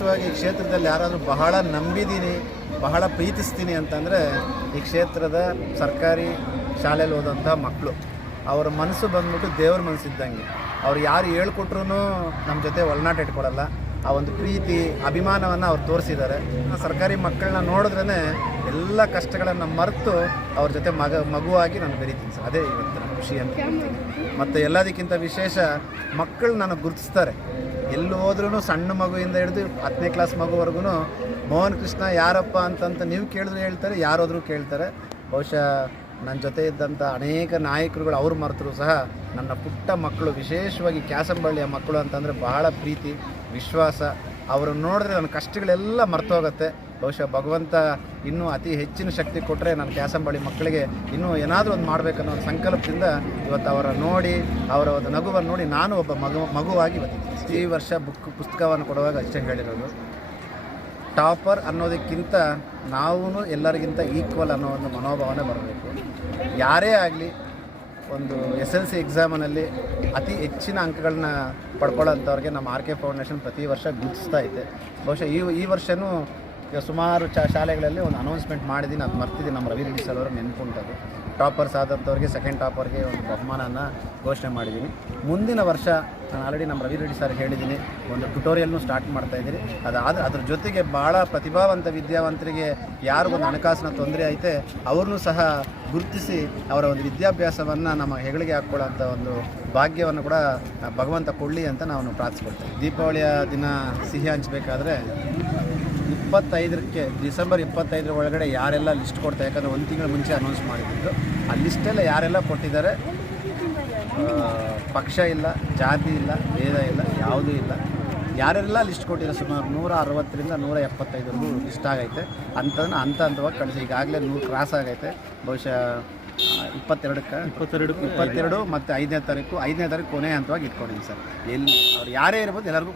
ವಿಶೇಷವಾಗಿ ಈ ಕ್ಷೇತ್ರದಲ್ಲಿ ಯಾರಾದರೂ ಬಹಳ ನಂಬಿದ್ದೀನಿ ಬಹಳ ಪ್ರೀತಿಸ್ತೀನಿ ಅಂತಂದರೆ ಈ ಕ್ಷೇತ್ರದ ಸರ್ಕಾರಿ ಶಾಲೆಯಲ್ಲಿ ಹೋದಂಥ ಮಕ್ಕಳು ಅವರ ಮನಸ್ಸು ಬಂದ್ಬಿಟ್ಟು ದೇವ್ರ ಮನಸ್ಸಿದ್ದಂಗೆ. ಅವ್ರು ಯಾರು ಹೇಳ್ಕೊಟ್ರು ನಮ್ಮ ಜೊತೆ ಒಳನಾಟ ಇಟ್ಕೊಳ್ಳಲ್ಲ ಆ ಒಂದು ಪ್ರೀತಿ, ಅಭಿಮಾನವನ್ನು ಅವ್ರು ತೋರಿಸಿದ್ದಾರೆ. ಸರ್ಕಾರಿ ಮಕ್ಕಳನ್ನ ನೋಡಿದ್ರೇ ಎಲ್ಲ ಕಷ್ಟಗಳನ್ನು ಮರೆತು ಅವ್ರ ಜೊತೆ ಮಗ, ಮಗುವಾಗಿ ನಾನು ಬೆರಿತೀನಿ ಸರ್. ಅದೇ ಇವತ್ತಿನ ಖುಷಿ ಅಂತ. ಮತ್ತು ಎಲ್ಲದಕ್ಕಿಂತ ವಿಶೇಷ ಮಕ್ಕಳು ನನಗೆ ಗುರುತಿಸ್ತಾರೆ. ಎಲ್ಲಿ ಹೋದ್ರೂ ಸಣ್ಣ ಮಗುವಿಂದ ಹಿಡಿದು ಹತ್ತನೇ ಕ್ಲಾಸ್ ಮಗುವರೆಗೂ ಮೋಹನ್ ಕೃಷ್ಣ ಯಾರಪ್ಪ ಅಂತಂತ ನೀವು ಕೇಳಿದ್ರು ಹೇಳ್ತಾರೆ, ಯಾರಾದರೂ ಕೇಳ್ತಾರೆ. ಬಹುಶಃ ನನ್ನ ಜೊತೆ ಇದ್ದಂಥ ಅನೇಕ ನಾಯಕರುಗಳು ಅವ್ರು ಮರೆತರು ಸಹ ನನ್ನ ಪುಟ್ಟ ಮಕ್ಕಳು, ವಿಶೇಷವಾಗಿ ಕ್ಯಾಸಂಬಳ್ಳಿಯ ಮಕ್ಕಳು ಅಂತಂದರೆ ಬಹಳ ಪ್ರೀತಿ, ವಿಶ್ವಾಸ. ಅವರನ್ನು ನೋಡಿದ್ರೆ ನನ್ನ ಕಷ್ಟಗಳೆಲ್ಲ ಮರ್ತೋಗುತ್ತೆ. ಬಹುಶಃ ಭಗವಂತ ಇನ್ನೂ ಅತಿ ಹೆಚ್ಚಿನ ಶಕ್ತಿ ಕೊಟ್ಟರೆ ನನ್ನ ಕ್ಯಾಸಂಬಳ್ಳಿ ಮಕ್ಕಳಿಗೆ ಇನ್ನೂ ಏನಾದರೂ ಒಂದು ಮಾಡಬೇಕನ್ನೋ ಒಂದು ಸಂಕಲ್ಪದಿಂದ ಇವತ್ತು ಅವರ ನೋಡಿ, ಅವರ ಒಂದು ನಗುವನ್ನು ನೋಡಿ ನಾನು ಒಬ್ಬ ಮಗು, ಮಗುವಾಗಿ ಬಂದಿದ್ದೀನಿ ಈ ವರ್ಷ ಬುಕ್ ಪುಸ್ತಕವನ್ನು ಕೊಡುವಾಗ ಅಷ್ಟೇ ಹೇಳಿರೋದು. ಟಾಪರ್ ಅನ್ನೋದಕ್ಕಿಂತ ನಾವು ಎಲ್ಲರಿಗಿಂತ ಈಕ್ವಲ್ ಅನ್ನೋ ಒಂದು ಮನೋಭಾವನೆ ಬರಬೇಕು. ಯಾರೇ ಆಗಲಿ ಒಂದು ಎಸ್ ಎಲ್ ಸಿ ಎಕ್ಸಾಮಿನಲ್ಲಿ ಅತಿ ಹೆಚ್ಚಿನ ಅಂಕಗಳನ್ನ ಪಡ್ಕೊಳ್ಳೋಂಥವ್ರಿಗೆ ನಮ್ಮ ಆರ್ ಕೆ ಫೌಂಡೇಶನ್ ಪ್ರತಿ ವರ್ಷ ಗುರುತಿಸ್ತಾ ಐತೆ. ಬಹುಶಃ ಈ ಈ ವರ್ಷವೂ ಈಗ ಸುಮಾರು ಚ ಶಾಲೆಗಳಲ್ಲಿ ಒಂದು ಅನೌನ್ಸ್ಮೆಂಟ್ ಮಾಡಿದ್ದೀನಿ. ಅದು ಮರ್ತಿದ್ದೀನಿ. ನಮ್ಮ ರವಿ ರೆಡ್ಡಿ ಸರ್ ಅವರು ನೆನ್ಪುಂಟದು. ಟಾಪರ್ಸ್ ಆದಂಥವ್ರಿಗೆ ಸೆಕೆಂಡ್ ಟಾಪರ್ಗೆ ಒಂದು ಬಹುಮಾನನ ಘೋಷಣೆ ಮಾಡಿದ್ದೀನಿ. ಮುಂದಿನ ವರ್ಷ ನಾನು ಆಲ್ರೆಡಿ ನಮ್ಮ ರವಿ ರೆಡ್ಡಿ ಸರ್ ಹೇಳಿದ್ದೀನಿ. ಒಂದು ಟ್ಯುಟೋರಿಯಲ್ನು ಸ್ಟಾರ್ಟ್ ಮಾಡ್ತಾ ಇದ್ದೀನಿ ಅದಾದ ಅದ್ರ ಜೊತೆಗೆ ಭಾಳ ಪ್ರತಿಭಾವಂತ ವಿದ್ಯಾವಂತರಿಗೆ ಯಾರಿಗೊಂದು ಹಣಕಾಸಿನ ತೊಂದರೆ ಐತೆ, ಅವ್ರನ್ನೂ ಸಹ ಗುರುತಿಸಿ ಅವರ ಒಂದು ವಿದ್ಯಾಭ್ಯಾಸವನ್ನು ನಮ್ಮ ಹೆಗಳಿಗೆ ಹಾಕ್ಕೊಳ್ಳೋಂಥ ಒಂದು ಭಾಗ್ಯವನ್ನು ಕೂಡ ಭಗವಂತ ಕೊಡಲಿ ಅಂತ ನಾವು ಪ್ರಾರ್ಥಿಸ್ಕೊಳ್ತೇವೆ ದೀಪಾವಳಿಯ ದಿನ ಸಿಹಿ ಹಂಚಬೇಕಾದ್ರೆ ಇಪ್ಪತ್ತೈದಕ್ಕೆ ಡಿಸೆಂಬರ್ ಇಪ್ಪತ್ತೈದರ ಒಳಗಡೆ ಯಾರೆಲ್ಲ ಲಿಸ್ಟ್ ಕೊಡ್ತಾರೆ? ಯಾಕಂದರೆ ಒಂದು ತಿಂಗಳ ಮುಂಚೆ ಅನೌನ್ಸ್ ಮಾಡಿದ್ದು ಆ ಲಿಸ್ಟೆಲ್ಲ ಯಾರೆಲ್ಲ ಕೊಟ್ಟಿದ್ದಾರೆ? ಪಕ್ಷ ಇಲ್ಲ ಜಾತಿ ಇಲ್ಲ ಭೇದ ಇಲ್ಲ ಯಾವುದೂ ಇಲ್ಲ. ಯಾರೆಲ್ಲ ಲಿಸ್ಟ್ ಕೊಟ್ಟಿದ್ದಾರೆ? ಸುಮಾರು ನೂರ ಅರವತ್ತರಿಂದ ನೂರ ಎಪ್ಪತ್ತೈದರವರೆಗೂ ಲಿಸ್ಟ್ ಆಗೈತೆ. ಅಂಥದನ್ನ ಹಂತ ಹಂತವಾಗಿ ಕಳಿಸಿ. ಈಗಾಗಲೇ ನೂರು ಕ್ರಾಸ್ ಆಗೈತೆ. ಬಹುಶಃ ಇಪ್ಪತ್ತೆರಡಕ್ಕೆ? ಇಪ್ಪತ್ತೆರಡು ಇಪ್ಪತ್ತೆರಡು ಮತ್ತು ಐದನೇ ತಾರೀಕು. ಐದನೇ ತಾರೀಕು ಕೊನೆ ಹಂತವಾಗಿ ಇಟ್ಕೊಂಡಿದ್ದೀನಿ ಸರ್. ಎಲ್ಲಿ ಅವ್ರು ಯಾರೇ ಇರ್ಬೋದು ಎಲ್ಲರಿಗೂ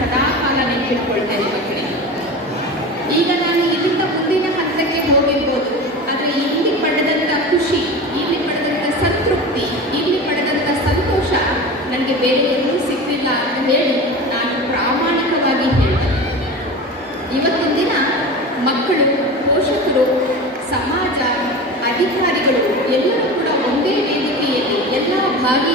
ಸದಾ ಕಾಲ ನೆನಪಿಟ್ಕೊಳ್ತೇನೆ ಮಕ್ಕಳಿಗೆ ಈಗ ನಾನು ಇಲ್ಲಿಂದ ಮುಂದಿನ ಹಂತಕ್ಕೆ ಹೋಗಿರ್ಬೋದು. ಆದರೆ ಇಲ್ಲಿ ಪಡೆದಂಥ ಖುಷಿ, ಇಲ್ಲಿ ಪಡೆದಂಥ ಸಂತೃಪ್ತಿ, ಇಲ್ಲಿ ಪಡೆದಂಥ ಸಂತೋಷ ನನಗೆ ಬೇರೆ ಎಲ್ಲೂ ಸಿಕ್ಕಿಲ್ಲ ಅಂತ ಹೇಳಿ ನಾನು ಪ್ರಾಮಾಣಿಕವಾಗಿ ಹೇಳ್ತೇನೆ. ಇವತ್ತಿನ ದಿನ ಮಕ್ಕಳು, ಪೋಷಕರು, ಸಮಾಜ, ಅಧಿಕಾರಿಗಳು ಎಲ್ಲರೂ ಕೂಡ ಒಂದೇ ವೇದಿಕೆಯಲ್ಲಿ ಎಲ್ಲ ಭಾಗಿ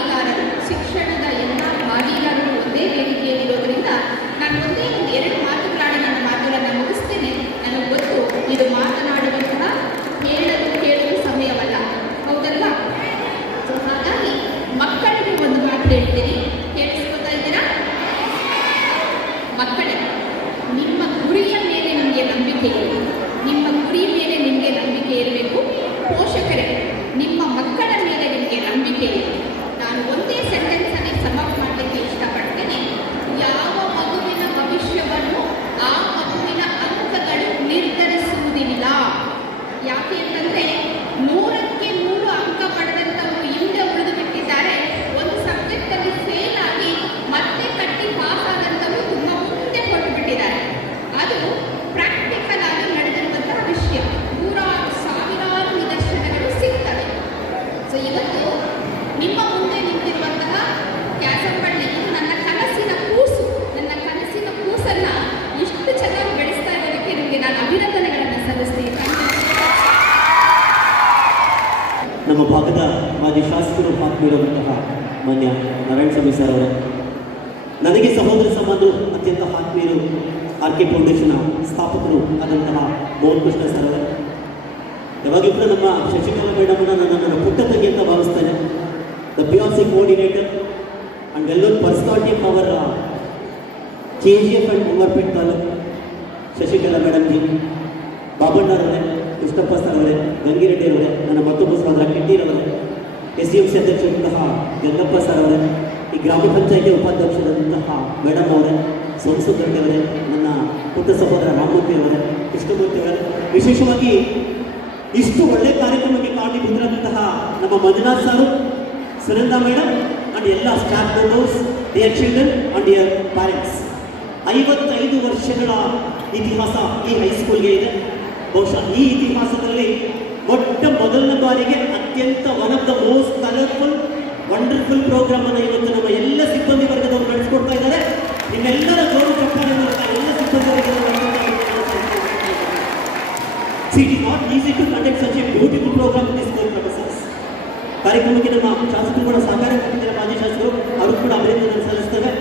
ನಿಮ್ಮ ಮುಂದೆ ನಿಂತಿರುವಂತಹ ಕ್ಯಾಸಂಬಳ್ಳಿ ಇದು ನನ್ನ ಕನಸಿನ ಕೂಸು. ನನ್ನ ಕನಸಿನ ಕೂಸನ್ನ ಇಷ್ಟು ಚೆನ್ನಾಗಿ ಬೆಳೆಸ್ತಾ ಇರೋದಕ್ಕೆ ನಿಮಗೆ ನಾನು ಅಭಿನಂದನೆಗಳನ್ನು ಸಲ್ಲಿಸ್ತೀನಿ. ನಮ್ಮ ಭಾಗದ ಮಾಜಿ ಶಾಸಕರು ಹಾಕಿರುವಂತಹ ಮಾನ್ಯ ನಾರಾಯಣ ಸ್ವಾಮಿ ಸರ್ ಅವರೇ, ನನಗೆ ಸಹೋದರ ಸಂಬಂಧ ಅತ್ಯಂತ ಆತ್ಮೀಯರು ಆರ್ ಕೆ ಫೌಂಡೇಶನ್ನ ಸ್ಥಾಪಕರು ಆದಂತಹ ಮೋಹನ್ ಕೃಷ್ಣ ಸರ್ ಅವರೇ. ಯಾವಾಗಲೂ ಕೂಡ ನಮ್ಮ ಶಶಿಕಲಾ ಮೇಡಮ್ನ ನನ್ನ ನನ್ನ ಪುಟ್ಟ ತಂಗಿ ಅಂತ ಭಾವಿಸ್ತೇನೆ. The P R C coordinator and well personality of our K G F and Umarpet taluk Shashikala madam G ಬಾಬಣ್ಣರವರೇ Krishnappa sir ಅವರೇ ಗಂಗಿರೆಡ್ಡಿ ಅವರೇ ನನ್ನ ಮತ್ತೊಬ್ಬ ಸಹೋದರ ಕಿಟ್ಟೀರವರೇ ಎಸ್ ಡಿ ಎಂ ಸಿ ಅಧ್ಯಕ್ಷರಂತಹ ಗಂಗಪ್ಪ ಸರ್ ಅವರೇ, ಈ ಗ್ರಾಮ ಪಂಚಾಯಿತಿ ಉಪಾಧ್ಯಕ್ಷರಾದಂತಹ ಮೇಡಮ್ ಅವರೇ ಸೋಮಸುಂದರ್ಟಿ ಅವರೇ, ನನ್ನ ಪುಟ್ಟ ಸಹೋದರ ರಾಮಮೂರ್ತಿ ಅವರೇ, ಕೃಷ್ಣಮೂರ್ತಿ ಅವರೇ, ವಿಶೇಷವಾಗಿ ಇಷ್ಟು ಒಳ್ಳೆಯ ಕಾರ್ಯಕ್ರಮಕ್ಕೆ ಕಾರಣೀಭೂತರಾದಂತಹ ನಮ್ಮ Manjunath sir Sunanda madam and ಎಲ್ಲ staff members their children and your parents ಐವತ್ತೈದು ವರ್ಷಗಳ ಇತಿಹಾಸ ಈ ಹೈಸ್ಕೂಲ್ಗೆ ಇದೆ. ಬಹುಶಃ ಈ ಇತಿಹಾಸದಲ್ಲಿ ಮೊಟ್ಟ ಮೊದಲನೇ ಬಾರಿಗೆ ಅತ್ಯಂತ one of the most colourful wonderful programme ಅನ್ನು ಇವತ್ತು ನಮ್ಮ ಎಲ್ಲ ಸಿಬ್ಬಂದಿ ವರ್ಗದವರು ನಡೆಸ್ಕೊಡ್ತಾ ಇದ್ದಾರೆ. ನಿಮ್ಮೆಲ್ಲರ ಜೋರು ಚಪ್ಪಾಳೆ ಮೂಲಕ ಎಲ್ಲ ಸಿಬ್ಬಂದಿ ವರ್ಗದವರು such a beautiful program. In this school premises. ಕಾರ್ಯಕ್ರಮಕ್ಕೆ ನಮ್ಮ ಶಾಸಕರು ಕೂಡ ಸಹಕಾರ ಕೊಟ್ಟಿದ್ದಾರೆ ಮಾಜಿ ಶಾಸಕರು, ಅವರು ಕೂಡ ಅಭಿನಂದನೆ ಸಲ್ಲಿಸ್ತೇವೆ.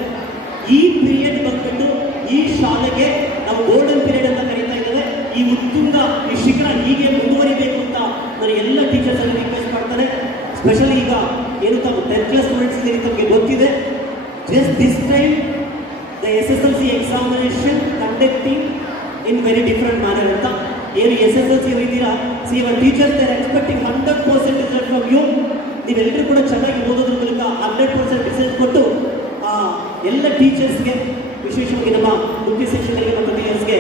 ಈ ಪೀರಿಯಡ್ ಬಂದ್ಬಿಟ್ಟು ಈ ಶಾಲೆಗೆ ನಾವು ಗೋಲ್ಡನ್ ಪೀರಿಯಡ್ ಅಂತ ಕರೀತಾ ಇದ್ದೇವೆ ಈ ಉತ್ತುಂಗ, ಈ ಶಿಖರ ಹೀಗೆ ಮುಂದುವರಿಬೇಕು ಅಂತ ನಾನು ಎಲ್ಲ ಟೀಚರ್ಸ್ ಅಲ್ಲಿ ರಿಕ್ವೆಸ್ಟ್ ಮಾಡ್ತಾರೆ. ಸ್ಪೆಷಲಿ ಈಗ ಏನು ತಾವು ಟೆಂತ್ ಕ್ಲಾಸ್ ಸ್ಟೂಡೆಂಟ್ಸ್ ತಮಗೆ ಗೊತ್ತಿದೆ. Just this time the S S L C examination conducting in very different manner ಅಂತ. ಏನು ಎಸ್ ಎಸ್ ಎಲ್ ಸಿ ಇದ್ದೀರಾ see ಇವರ್ teachers they're expecting hundred percent ನೀವೆಲ್ಲರೂ ಕೂಡ ಚೆನ್ನಾಗಿ ಓದೋದ್ರ ಮೂಲಕ ಹಂಡ್ರೆಡ್ ಪರ್ಸೆಂಟ್ ರಿಸಲ್ಟ್ ಕೊಟ್ಟು ಎಲ್ಲ ಟೀಚರ್ಸ್ಗೆ ವಿಶೇಷವಾಗಿ ನಮ್ಮ ಮುಖ್ಯ ಶಿಕ್ಷಕರಿಗೆ ಮತ್ತು ಟೀಚರ್ಸ್ಗೆ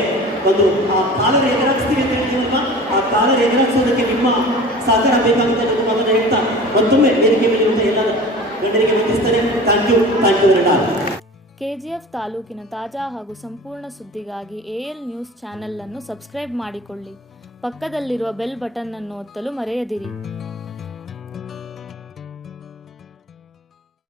ಒಂದು, ಆ, ಕಾಲರ್ ಎದುರಾಗಿಸ್ತೀವಿ ಅಂತ ಹೇಳ್ತೀವಲ್ವ ಆ ಕಾಲರ್ ಎದುರಾಗಿಸೋದಕ್ಕೆ ನಿಮ್ಮ ಸಹಕಾರ ಬೇಕಾಗುತ್ತೆ ಅನ್ನೋದು ಮಾತನ್ನು ಹೇಳ್ತಾ ಮತ್ತೊಮ್ಮೆ ವೇದಿಕೆ ಮೇಲೆ ಎಲ್ಲ ಗಣ್ಯರಿಗೆ ವಂದಿಸ್ತಾರೆ. Thank you thank you KGF ತಾಲೂಕಿನ ತಾಜಾ ಹಾಗೂ ಸಂಪೂರ್ಣ ಸುದ್ದಿಗಾಗಿ ಎಎಲ್ ನ್ಯೂಸ್ ಚಾನೆಲ್ ಅನ್ನು ಸಬ್ಸ್ಕ್ರೈಬ್ ಮಾಡಿಕೊಳ್ಳಿ. ಪಕ್ಕದಲ್ಲಿರುವ ಬೆಲ್ ಬಟನ್ ಅನ್ನು ಒತ್ತಲು ಮರೆಯದಿರಿ.